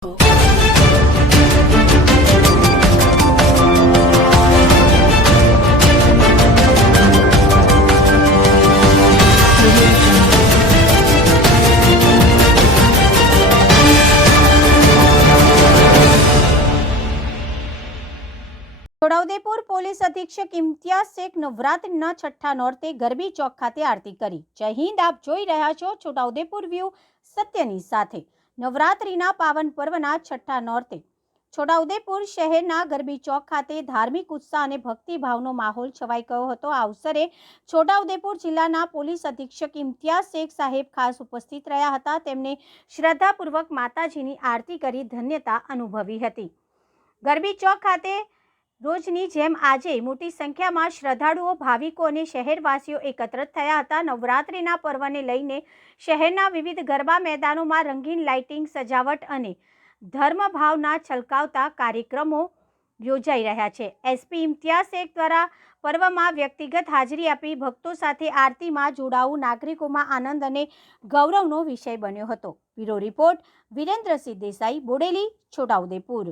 Chhota Udepur police અધિક્ષક ઇમ્તિયાઝ શેખ નવરાત્રિના છઠ્ઠા નોરતે ગરબી ચોક ખાતે આરતી કરી। જય હિન્દ। આપ જોઈ રહ્યા છો છોટાઉદેપુર વ્યૂ સત્યની સાથે। નવરાત્રિના પાવન પર્વના છઠ્ઠા નોરતે છોટાઉદેપુર શહેરના ગરબી ચોક ખાતે ધાર્મિક ઉત્સાહ અને ભક્તિભાવનો માહોલ છવાઈ ગયો હતો। આ અવસરે છોટાઉદેપુર જિલ્લાના પોલીસ અધિક્ષક ઇમ્તિયાઝ શેખ સાહેબ ખાસ ઉપસ્થિત રહ્યા હતા। તેમણે શ્રદ્ધાપૂર્વક માતાજીની આરતી કરી ધન્યતા અનુભવી હતી। ગરબી ચોક ખાતે રોજની જેમ આજે મોટી સંખ્યામાં શ્રદ્ધાળુઓ, ભાવિકો અને શહેરવાસીઓ એકત્ર થયા હતા। નવરાત્રિના પર્વને લઈને શહેરના વિવિધ ગરબા મેદાનોમાં રંગીન લાઇટિંગ, સજાવટ અને ધર્મભાવના છલકાવતા કાર્યક્રમો યોજાઈ રહ્યા છે। એસપી ઇમ્તિયાઝ શેખ દ્વારા પર્વમાં વ્યક્તિગત હાજરી આપી ભક્તો સાથે આરતીમાં જોડાવું નાગરિકોમાં આનંદ અને ગૌરવનો વિષય બન્યો હતો। Bureau report Virendrasinh Desai, Bodeli, Chhota Udepur.